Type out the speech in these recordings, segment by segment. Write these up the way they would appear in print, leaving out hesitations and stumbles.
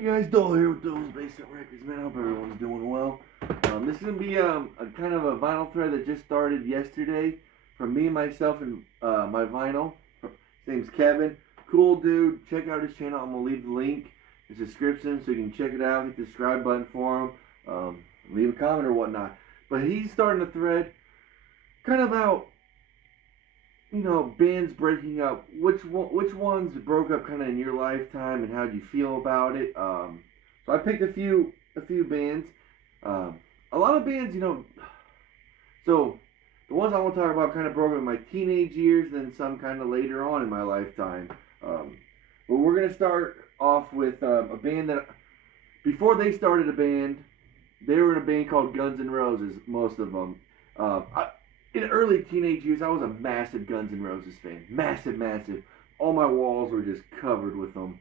Hey guys, Dole here with Dole's Basement Records, man. I hope everyone's doing well. This is going to be a kind of a vinyl thread that just started yesterday from me, myself, and my vinyl. His name's Kevin. Cool dude. Check out his channel. I'm going to leave the link in the description so you can check it out. Hit the subscribe button for him. Leave a comment or whatnot. But he's starting a thread kind of about, bands breaking up. Which ones broke up kind of in your lifetime, and how do you feel about it? So I picked a few bands. A lot of bands, So the ones I want to talk about kind of broke up in my teenage years, then some kind of later on in my lifetime. But we're gonna start off with a band that before they started a band, they were in a band called Guns N' Roses. Most of them. In early teenage years, I was a massive Guns N' Roses fan. Massive. All my walls were just covered with them.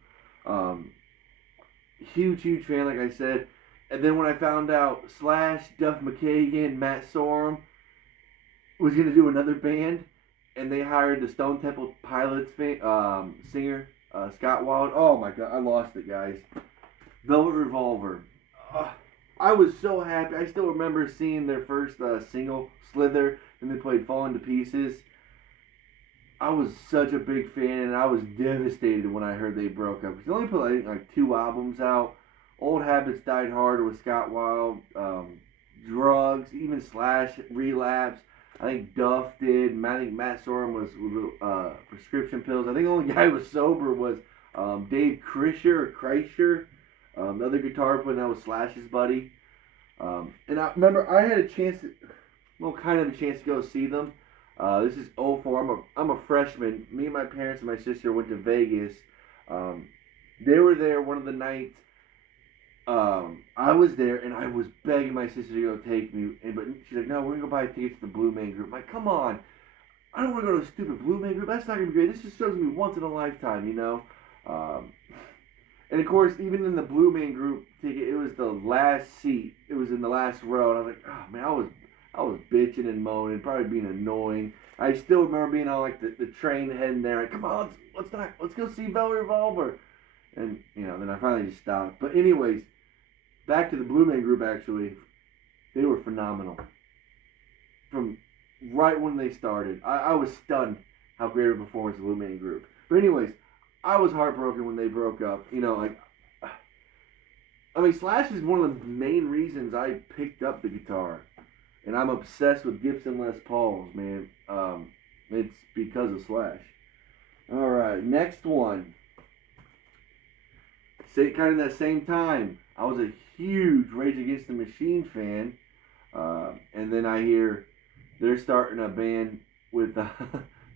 Huge fan, like I said. And then when I found out Slash, Duff McKagan, Matt Sorum was going to do another band, and they hired the Stone Temple Pilots singer, Scott Weiland. Oh my God, I lost it, guys. Velvet Revolver. I was so happy. I still remember seeing their first single, Slither, and they played Falling to Pieces. I was such a big fan, and I was devastated when I heard they broke up. They only put like 2 albums out. Old Habits Died Hard with Scott Weiland, Drugs, even Slash, Relapse. I think Duff did. I think Matt Sorum was Prescription Pills. I think the only guy who was sober was Dave Kreischer. The other guitar player, that was Slash's buddy. And I remember I had a chance to go see them. This is '04. I'm a freshman. Me and my parents and my sister went to Vegas. They were there one of the nights. I was there, and I was begging my sister to go take me. But she's like, "No, we're gonna go buy tickets to the Blue Man Group." I'm like, "Come on, I don't want to go to a stupid Blue Man Group. That's not gonna be great. This just shows me once in a lifetime, And of course, even in the Blue Man Group ticket, it was the last seat. It was in the last row, and I was like, "Oh man, I was bitching and moaning, probably being annoying." I still remember being on like the train heading there. Like, come on, let's go see Velvet Revolver. And then I finally just stopped. But anyways, back to the Blue Man Group. Actually, they were phenomenal. From right when they started, I was stunned how great a performance the Blue Man Group. But anyways, I was heartbroken when they broke up. Slash is one of the main reasons I picked up the guitar. And I'm obsessed with Gibson Les Pauls, man. It's because of Slash. Alright, next one. Kind of that same time, I was a huge Rage Against the Machine fan. And then I hear they're starting a band with the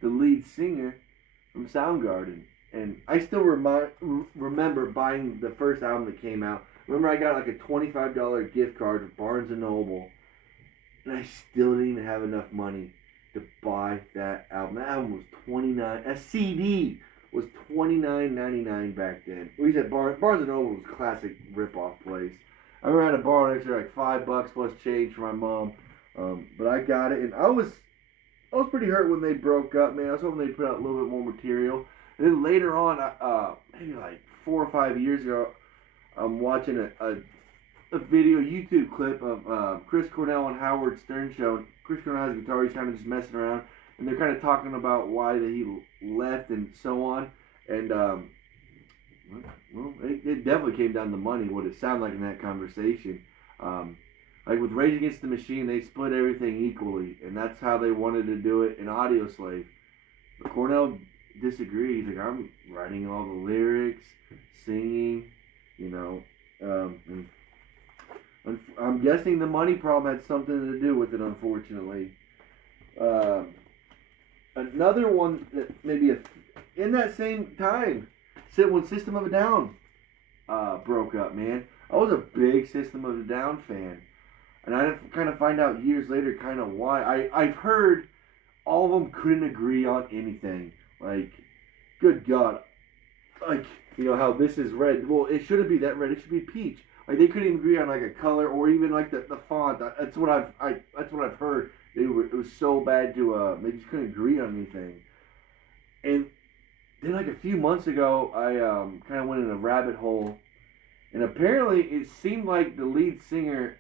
lead singer from Soundgarden. And I still remember buying the first album that came out. Remember, I got like a $25 gift card with Barnes & Noble. And I still didn't even have enough money to buy that album. That album was $29. A CD was $29.99 back then. We said Barnes & Noble was a classic rip-off place. I remember I had to borrow an extra like $5 plus change for my mom. But I got it, and I was pretty hurt when they broke up, man. I was hoping they'd put out a little bit more material. And then later on, maybe like 4 or 5 years ago, I'm watching a video, YouTube clip of Chris Cornell and Howard Stern show. And Chris Cornell has a guitar, he's kind of just messing around. And they're kind of talking about why that he left and so on. And, it definitely came down to money, what it sounded like in that conversation. Like with Rage Against the Machine, they split everything equally. And that's how they wanted to do it in Audioslave. But Cornell disagreed. He's like, I'm writing all the lyrics, singing, and I'm guessing the money problem had something to do with it, unfortunately. Another one that maybe in that same time, when System of a Down broke up, man. I was a big System of a Down fan. And I kind of find out years later kind of why. I've heard all of them couldn't agree on anything. Like, good God. Like, how this is red. Well, it shouldn't be that red. It should be peach. Like, they couldn't even agree on, like, a color or even, like, the font. That's what I've heard. It was so bad they just couldn't agree on anything. And then, like, a few months ago, I kind of went in a rabbit hole And apparently, it seemed like the lead singer,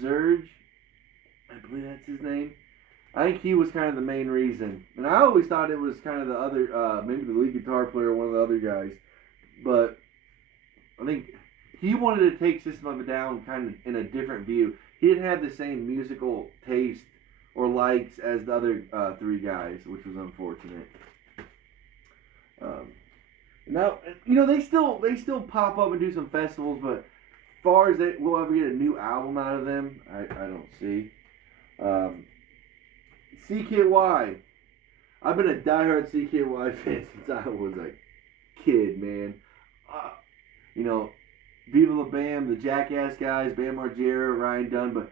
Serj, I believe that's his name. I think he was kind of the main reason. And I always thought it was kind of the other, maybe the lead guitar player, one of the other guys. But I think he wanted to take System of a Down kind of in a different view. He didn't have the same musical taste or likes as the other three guys, which was unfortunate. Now, they still pop up and do some festivals, but as far as we'll ever get a new album out of them, I don't see. CKY. I've been a diehard CKY fan since I was a kid, man. Viva La Bam, the Jackass guys, Bam Margera, Ryan Dunn, but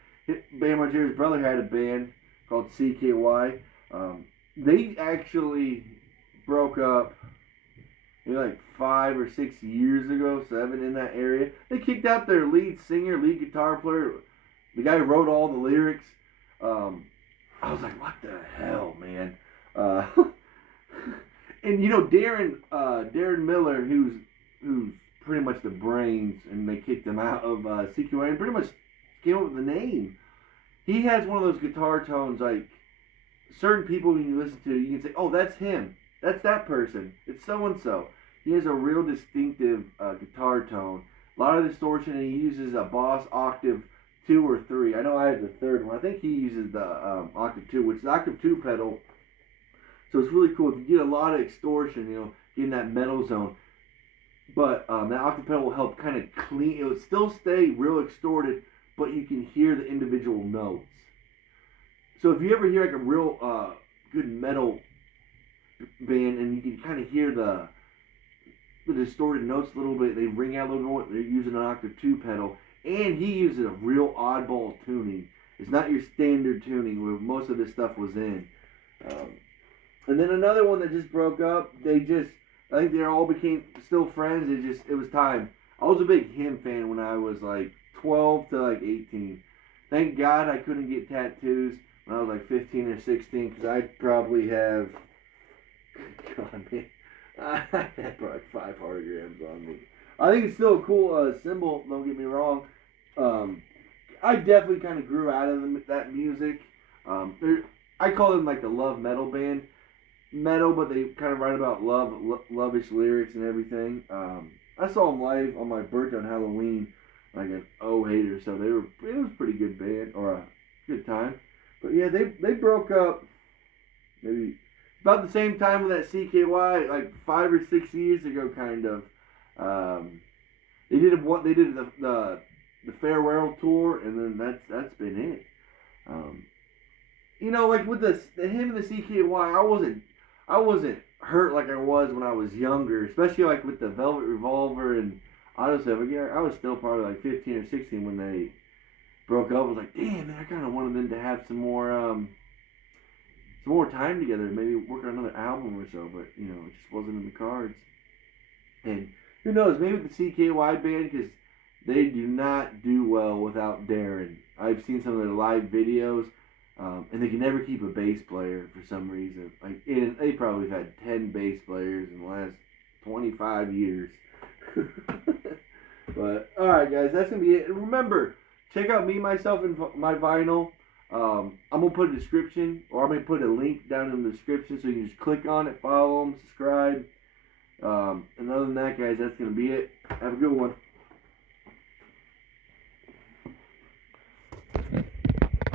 Bam Margera's brother had a band called CKY. They actually broke up like 5 or 6 years ago, 7 in that area. They kicked out their lead singer, lead guitar player, the guy who wrote all the lyrics. I was like, what the hell, man? And Darren Miller, who's pretty much the brains, and they kicked him out of CKY and pretty much came up with the name. He has one of those guitar tones, like certain people when you listen to it, you can say, oh, that's him. That's that person. It's so-and-so. He has a real distinctive guitar tone. A lot of distortion, and he uses a Boss Octave 2 or 3. I know I had the third one. I think he uses the Octave 2, which is the Octave 2 pedal. So it's really cool. If you get a lot of extortion, get in that metal zone. But that Octave pedal will help kind of clean. It will still stay real extorted, but you can hear the individual notes. So if you ever hear like a real good metal band, and you can kind of hear the distorted notes a little bit, they ring out a little more. They're using an Octave 2 pedal, and he uses a real oddball tuning. It's not your standard tuning where most of this stuff was in. And then another one that just broke up. I think they all became still friends. It was time. I was a big Him fan when I was like 12 to like 18. Thank God I couldn't get tattoos when I was like 15 or 16, because I'd probably have, God, man, I had probably 5 holograms on me. I think it's still a cool symbol, don't get me wrong. I definitely kind of grew out of that music. I call them like the love metal band. Metal, but they kind of write about lovish lyrics and everything. I saw them live on my birthday on Halloween, like an 08 or so. It was a pretty good band, or a good time. But yeah, they broke up maybe about the same time with that CKY, like 5 or 6 years ago, kind of. They did the farewell tour, and then that's been it. Like with him and the CKY, I wasn't hurt like I was when I was younger, especially like with the Velvet Revolver and Autosave. Yeah, I was still probably like 15 or 16 when they broke up. I was like, damn, man, I kind of wanted them to have some more time together, maybe work on another album or so, but it just wasn't in the cards. And who knows, maybe the CKY band, because they do not do well without Darren. I've seen some of their live videos. And they can never keep a bass player for some reason. They probably have had 10 bass players in the last 25 years. But, alright guys, that's going to be it. And remember, check out Me, Myself, and My Vinyl. I'm going to put a description, or I'm going to put a link down in the description so you can just click on it, follow them, subscribe. And other than that, guys, that's going to be it. Have a good one.